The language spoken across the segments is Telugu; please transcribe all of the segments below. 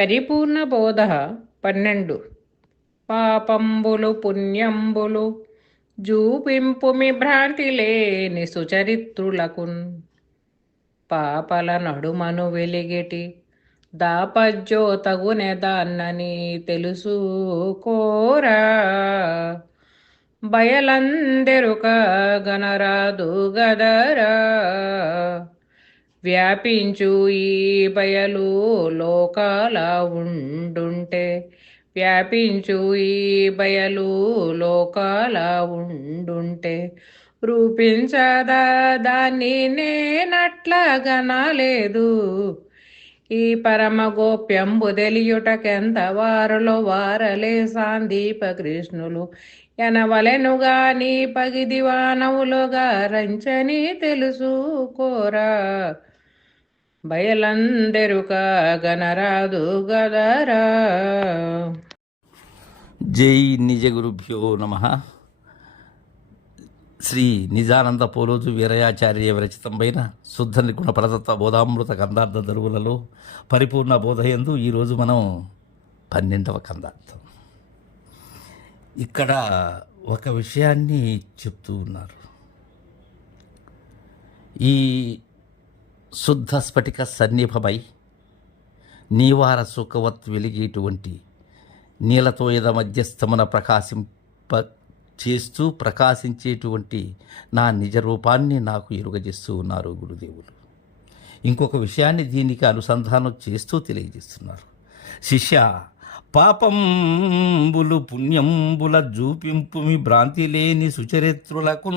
పరిపూర్ణ బోధ 12 పాపంబులు పుణ్యంబులు జూపింపుమి భ్రాంతి లేని సుచరిత్రులకున్ పాపల నడుమను వెలిగిటి దాపజ్యోతగునెదాన్నని తెలుసుకోరా బయలందెరుక గనరాదు గదరా వ్యాపించు ఈ బయలు లోకాల ఉండుంటే వ్యాపించు ఈ బయలు లోకాల ఉండుంటే రూపించదా దాన్ని నేనట్లగనలేదు ఈ పరమ గోప్యంబు తెలియుటకెంత వారలో వారలే సాందీప కృష్ణులు ఎనవలెనుగాని పగిదివానవులుగా రంచని తెలుసుకోరా బయలందెరుక గనరాదు గదరా. జై నిజ గురుభ్యో నమ. శ్రీ నిజానంద పోలోజు వీరయాచార్య విరచితంపైన శుద్ధ నిగుణ పరతత్వ బోధామృత కందార్థ దరువులలో పరిపూర్ణ బోధయందు ఈరోజు మనం 12వ కందార్థం. ఇక్కడ ఒక విషయాన్ని చెప్తూ ఉన్నారు. ఈ శుద్ధ స్ఫటిక సన్నిభమై నీవార సుఖవత్ వెలిగేటువంటి నీలతోయద మధ్యస్థమున చేస్తూ ప్రకాశించేటువంటి నా నిజ రూపాన్ని నాకు ఎరుగజేస్తూ ఉన్నారు గురుదేవులు. ఇంకొక విషయాన్ని దీనికి అనుసంధానం చేస్తూ తెలియజేస్తున్నారు. శిష్య, పాపంబులు పుణ్యంబుల జూపింపుమి భ్రాంతి లేని సుచరిత్రులకు.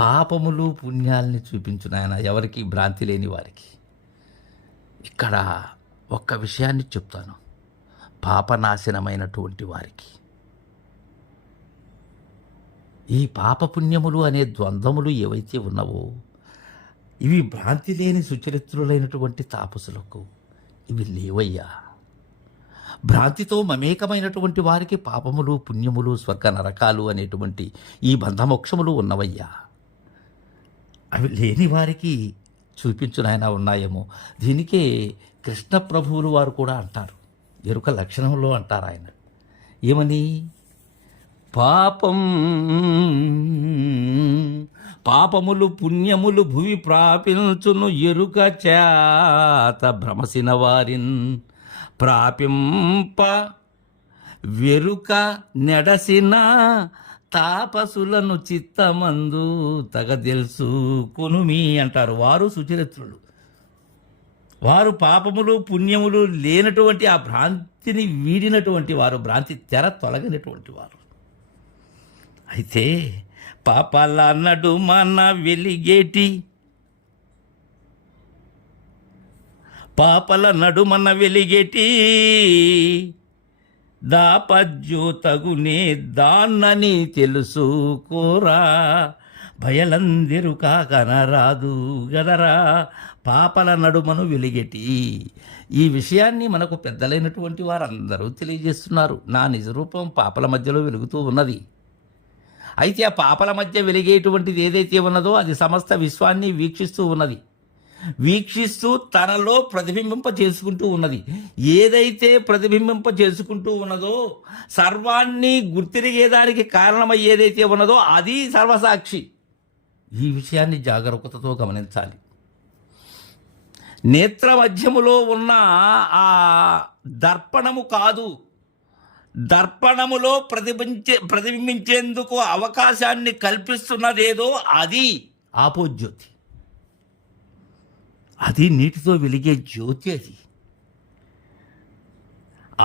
పాపములు పుణ్యాల్ని చూపించు నాయన, ఎవరికి భ్రాంతి లేని వారికి. ఇక్కడ ఒక్క విషయాన్ని చెప్తాను, పాపనాశనమైనటువంటి వారికి. ఈ పాపపుణ్యములు అనే ద్వంద్వములు ఏవైతే ఉన్నావో ఇవి భ్రాంతి లేని సుచరిత్రులైనటువంటి తాపసులకు ఇవి లేవయ్యా. భ్రాంతితో మమేకమైనటువంటి వారికి పాపములు పుణ్యములు స్వర్గ నరకాలు అనేటువంటి ఈ బంధమోక్షములు ఉన్నవయ్యా. అవి లేని వారికి చూపించు నాయన ఉన్నాయేమో. దీనికే కృష్ణ ప్రభువులు వారు కూడా అంటారు, ఎరుక లక్షణంలో అంటారు ఆయన ఏమని, పాపములు పుణ్యములు భువి ప్రాపించును ఎరుక చేత భ్రమసిన వారిన్ ప్రాపింప వెరుక నెడసిన తాపసులను చిత్తమందు తగదెల్సు కొనుమి అంటారు. వారు సుచరిత్రులు, వారు పాపములు పుణ్యములు లేనటువంటి ఆ భ్రాంతిని వీడినటువంటి వారు, భ్రాంతి తెర తొలగినటువంటి వారు. అయితే పాపాల నడుమన వెలిగేటి, పాపల నడుమన వెలిగేటి దాపజ్యోతగునే దాన్నని తెలుసుకోరా బయలందెరుక కనరాదు గదరా. పాపల నడుమను వెలిగేటి, ఈ విషయాన్ని మనకు పెద్దలైనటువంటి వారందరూ తెలియజేస్తున్నారు. నా నిజరూపం పాపల మధ్యలో వెలుగుతూ ఉన్నది. అయితే ఆ పాపల మధ్య వెలిగేటువంటిది ఏదైతే ఉన్నదో అది సమస్త విశ్వాన్ని వీక్షిస్తూ ఉన్నది, వీక్షిస్తూ తనలో ప్రతిబింబింప చేసుకుంటూ ఉన్నది. ఏదైతే ప్రతిబింబింప చేసుకుంటూ ఉన్నదో సర్వాన్ని గుర్తిరిగేదానికి కారణమై ఏదైతే ఉన్నదో అది సర్వసాక్షి. ఈ విషయాన్ని జాగరూకతతో గమనించాలి. నేత్ర మధ్యములో ఉన్న ఆ దర్పణము కాదు, దర్పణములో ప్రతిబింబించేందుకు అవకాశాన్ని కల్పిస్తున్నదేదో అది ఆపోజ్యోతి, అది నీటితో వెలిగే జ్యోతి. అది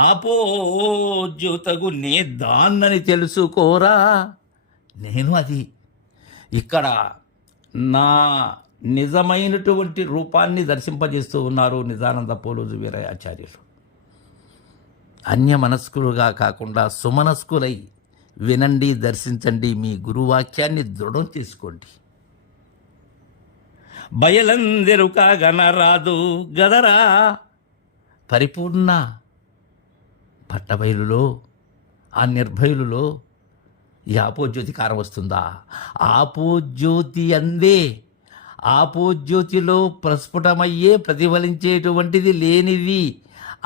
ఆపోజ్యోతగు నే దాన్నని తెలుసుకోరా, నేను అది. ఇక్కడ నా నిజమైనటువంటి రూపాన్ని దర్శింపజేస్తూ ఉన్నారు నిజానంద పోలోజు వీరయాచార్యులు. అన్య మనస్కులుగా కాకుండా సుమనస్కులై వినండి, దర్శించండి, మీ గురువాక్యాన్ని దృఢం చేసుకోండి. బయలందెరుక గనరాదు గదరా. పరిపూర్ణ పట్టబయలులో ఆ నిర్భయులలో ఈ ఆపోజ్యోతి కారం వస్తుందా? ఆపోజ్యోతి అందే ఆపోజ్యోతిలో ప్రస్ఫుటమయ్యే ప్రతిఫలించేటువంటిది లేనిది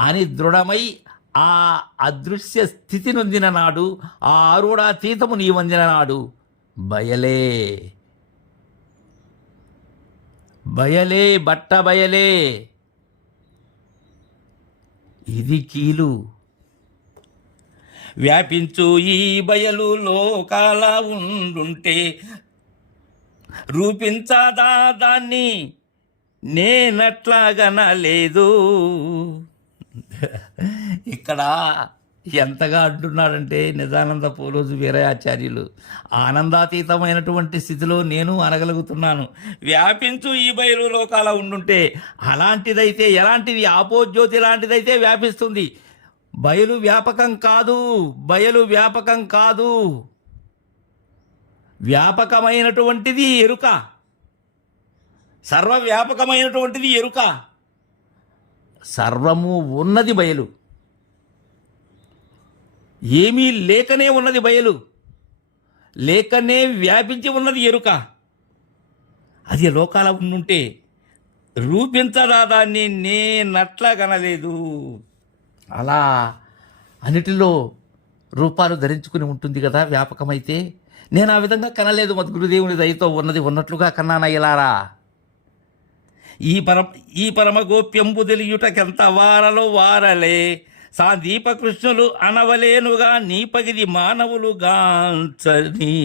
అని దృఢమై ఆ అదృశ్య స్థితి నొందిన నాడు, ఆ ఆరుడాతీతము నీ వందిన నాడు బయలే బయలే బట్ట బయలే, ఇది కీలు. వ్యాపించు ఈ బయలు లోకాల ఉండుంటే రూపించదా దాన్ని నేనట్లాగనలేదు. ఇక్కడ ఎంతగా అంటున్నాడంటే నిజానంద పోలోజు వీరయాచార్యులు, ఆనందాతీతమైనటువంటి స్థితిలో నేను అనగలుగుతున్నాను. వ్యాపించు ఈ బయలు లోకాల ఉండుంటే, అలాంటిదైతే ఎలాంటిది, ఆపోజ్యోతి లాంటిదైతే వ్యాపిస్తుంది. బయలు వ్యాపకం కాదు, బయలు వ్యాపకం కాదు. వ్యాపకమైనటువంటిది ఎరుక, సర్వవ్యాపకమైనటువంటిది ఎరుక. సర్వము ఉన్నది బయలు, ఏమీ లేకనే ఉన్నది బయలు, లేకనే వ్యాపించి ఉన్నది ఎరుక. అది లోకాల ఉండుంటే రూపించదా దాన్ని నేనట్లా కనలేదు. అలా అన్నిటిలో రూపాలు ధరించుకుని ఉంటుంది కదా వ్యాపకమైతే. నేను ఆ విధంగా కనలేదు, మద్గురుదేవుని దయతో ఉన్నది ఉన్నట్లుగా కన్నానయ్యలారా. ఈ పరమ గోప్యంబు తెలియుటకెంత వారలో వారలే, సాందీప కృష్ణులు అనవలేనుగా నీ పగిది మానవులు గాంచని,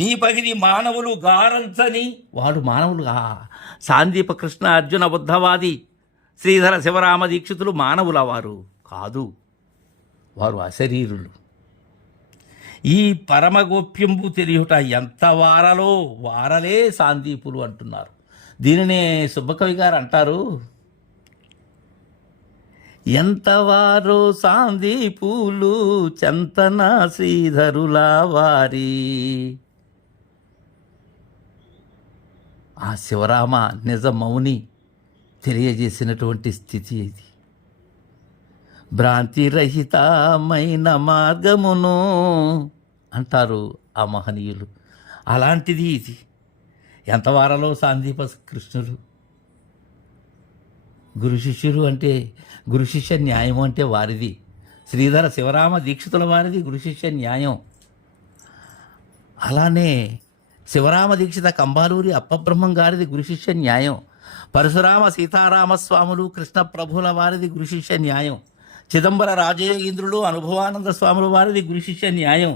నీ పగిది మానవులు గారంచని. వాడు మానవులుగా సాందీప కృష్ణ అర్జున బుద్ధవాది శ్రీధర శివరామ దీక్షితులు మానవుల వారు కాదు, వారు అశరీరులు. ఈ పరమగోప్యంబు తెలియుట ఎంత వారలో వారలే సాందీపులు అంటున్నారు. దీనినే సుబ్బకవి గారు అంటారు, ఎంతవారో సాందీపులు చెంతన శ్రీధరుల వారి. ఆ శివరామ నిజ మౌని తెలియజేసినటువంటి స్థితి ఇది. భ్రాంతిరహితమైన మార్గమును అంటారు ఆ మహనీయులు. అలాంటిది ఇది. ఎంత వారలో సాందీప కృష్ణుడు. గురు శిష్యులు అంటే గురు శిష్య న్యాయం అంటే వారిది. శ్రీధర శివరామ దీక్షితుల వారిది గురు శిష్య న్యాయం. అలానే శివరామ దీక్షిత కంబాలూరి అప్పబ్రహ్మం గారిది గురు శిష్య న్యాయం. పరశురామ సీతారామస్వాములు కృష్ణ ప్రభుల వారిది గురు శిష్య న్యాయం. చిదంబర రాజయోగీంద్రులు అనుభవానంద స్వాముల వారిది గురు శిష్య న్యాయం.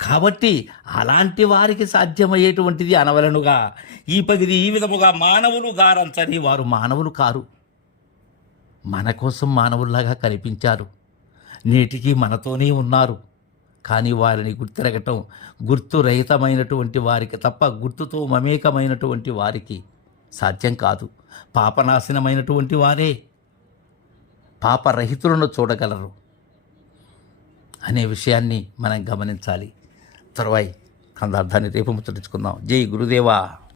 కాబట్టి అలాంటి వారికి సాధ్యమయ్యేటువంటిది అనవలనుగా ఈ పగిది ఈ విధముగా మానవులు గారంచని. వారు మానవులు కారు, మన కోసం మానవుల్లాగా కనిపించారు, నేటికి మనతోనే ఉన్నారు. కానీ వారిని గుర్తిరగటం గుర్తురహితమైనటువంటి వారికి తప్ప గుర్తుతో మమేకమైనటువంటి వారికి సాధ్యం కాదు. పాపనాశనమైనటువంటి వారే పాపరహితులను చూడగలరు అనే విషయాన్ని మనం గమనించాలి. తరువాయి కందార్థాన్ని రేపు ముచ్చటించుకుందాం. జై గురుదేవా.